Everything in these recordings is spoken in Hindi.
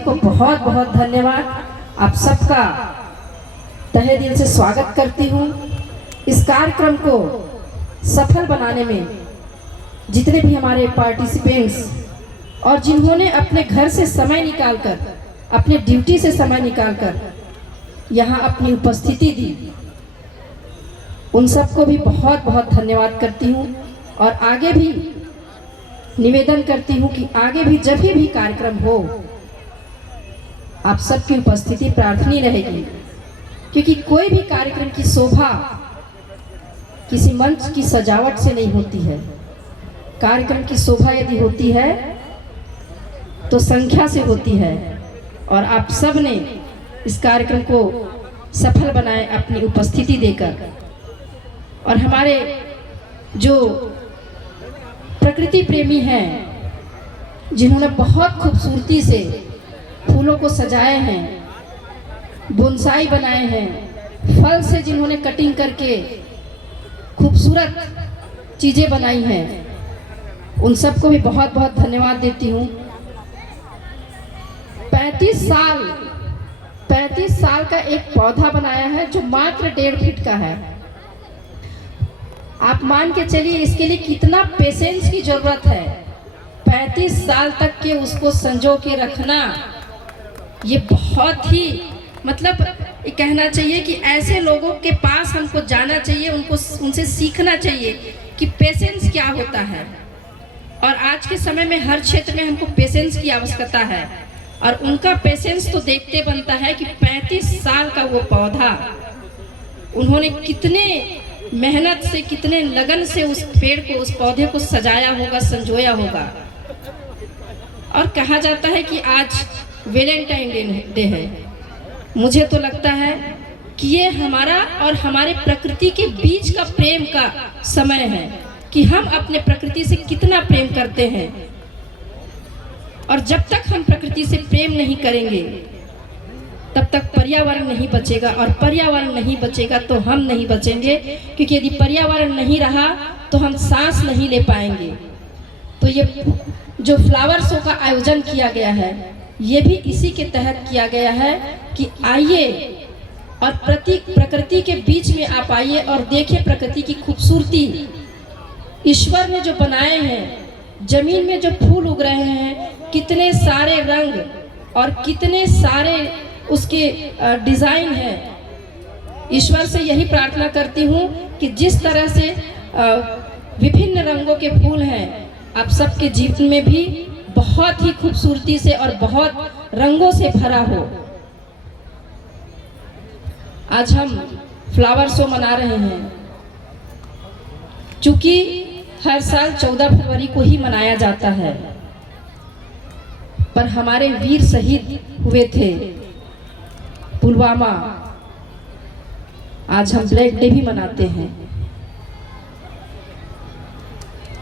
सभी को बहुत बहुत धन्यवाद। आप सबका तहे दिल से स्वागत करती हूँ। इस कार्यक्रम को सफल बनाने में जितने भी हमारे पार्टिसिपेंट्स और जिन्होंने अपने घर से समय निकालकर, अपने ड्यूटी से समय निकालकर यहाँ अपनी उपस्थिति दी, उन सबको भी बहुत बहुत धन्यवाद करती हूँ। और आगे भी निवेदन करती हूँ कि आगे भी जब भी कार्यक्रम हो आप सबकी उपस्थिति प्रार्थनीय रहेगी, क्योंकि कोई भी कार्यक्रम की शोभा किसी मंच की सजावट से नहीं होती है। कार्यक्रम की शोभा यदि होती है तो संख्या से होती है, और आप सब ने इस कार्यक्रम को सफल बनाए अपनी उपस्थिति देकर। और हमारे जो प्रकृति प्रेमी हैं, जिन्होंने बहुत खूबसूरती से फूलों को सजाए हैं, बोनसाई बनाए हैं, फल से जिन्होंने कटिंग करके खूबसूरत चीज़ें बनाई हैं, उन सबको भी बहुत बहुत धन्यवाद देती हूँ। 35 साल का एक पौधा बनाया है जो मात्र 1.5 फीट का है। आप मान के चलिए इसके लिए कितना पेशेंस की जरूरत है। 35 साल तक के उसको संजो के रखना, ये बहुत ही मतलब ये कहना चाहिए कि ऐसे लोगों के पास हमको जाना चाहिए, उनसे सीखना चाहिए कि पेशेंस क्या होता है। और आज के समय में हर क्षेत्र में हमको पेशेंस की आवश्यकता है, और उनका पेशेंस तो देखते बनता है कि 35 साल का वो पौधा उन्होंने कितने मेहनत से, कितने लगन से उस पेड़ को, उस पौधे को सजाया होगा, संजोया होगा। और कहा जाता है कि आज वैलेंटाइन डे है। मुझे तो लगता है कि ये हमारा और हमारे प्रकृति के बीच का प्रेम का समय है कि हम अपने प्रकृति से कितना प्रेम करते हैं। और जब तक हम प्रकृति से प्रेम नहीं करेंगे तब तक पर्यावरण नहीं बचेगा, और पर्यावरण नहीं बचेगा तो हम नहीं बचेंगे, क्योंकि यदि पर्यावरण नहीं रहा तो हम सांस नहीं ले पाएंगे। तो ये जो फ्लावर शो का आयोजन किया गया है, ये भी इसी के तहत किया गया है कि आइए और प्रकृति के बीच में आप आइए और देखिए प्रकृति की खूबसूरती। ईश्वर ने जो बनाए हैं, जमीन में जो फूल उग रहे हैं, कितने सारे रंग और कितने सारे उसके डिज़ाइन हैं। ईश्वर से यही प्रार्थना करती हूँ कि जिस तरह से विभिन्न रंगों के फूल हैं, आप सबके जीवन में भी बहुत ही खूबसूरती से और बहुत रंगों से भरा हो। आज हम फ्लावर शो मना रहे हैं, चूँकि हर साल 14 फरवरी को ही मनाया जाता है, पर हमारे वीर शहीद हुए थे पुलवामा, आज हम ब्लैक डे भी मनाते हैं।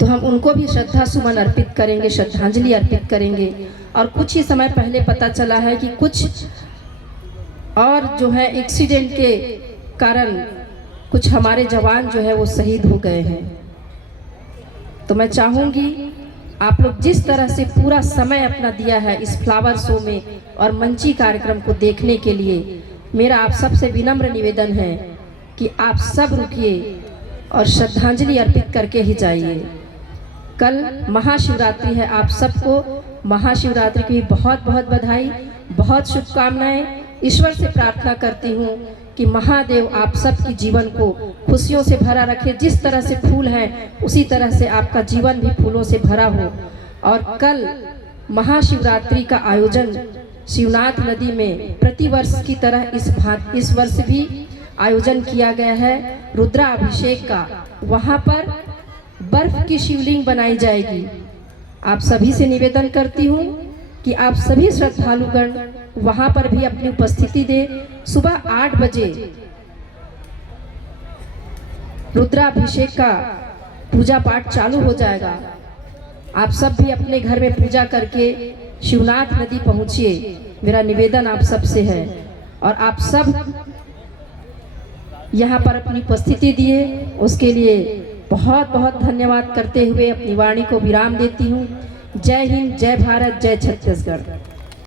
तो हम उनको भी श्रद्धा सुमन अर्पित करेंगे, श्रद्धांजलि अर्पित करेंगे। और कुछ ही समय पहले पता चला है कि कुछ और जो है एक्सीडेंट के कारण कुछ हमारे जवान जो है वो शहीद हो गए हैं। तो मैं चाहूँगी आप लोग जिस तरह से पूरा समय अपना दिया है इस फ्लावर शो में और मंची कार्यक्रम को देखने के लिए, मेरा आप सबसे विनम्र निवेदन है कि आप सब रुकिए और श्रद्धांजलि अर्पित करके ही जाइए। कल महाशिवरात्रि है, आप सबको महाशिवरात्रि की बहुत बहुत बधाई, बहुत शुभकामनाएं। ईश्वर से प्रार्थना करती हूँ कि महादेव आप सबकी जीवन को खुशियों से भरा रखे। जिस तरह से फूल हैं उसी तरह से आपका जीवन भी फूलों से भरा हो। और कल महाशिवरात्रि का आयोजन शिवनाथ नदी में प्रतिवर्ष की तरह इस वर्ष भी आयोजन किया गया है रुद्राभिषेक का। वहाँ पर बर्फ की शिवलिंग बनाई जाएगी। आप सभी से निवेदन करती हूँ कि आप सभी श्रद्धालुगण वहाँ पर भी अपनी उपस्थिति दे। सुबह 8 बजे रुद्राभिषेक का पूजा पाठ चालू हो जाएगा। आप सब भी अपने घर में पूजा करके शिवनाथ नदी पहुँचिए, मेरा निवेदन आप सब से है। और आप सब यहाँ पर अपनी उपस्थिति दिए, उसके लिए बहुत बहुत धन्यवाद करते हुए अपनी वाणी को विराम देती हूँ। जय हिंद, जय भारत, जय छत्तीसगढ़।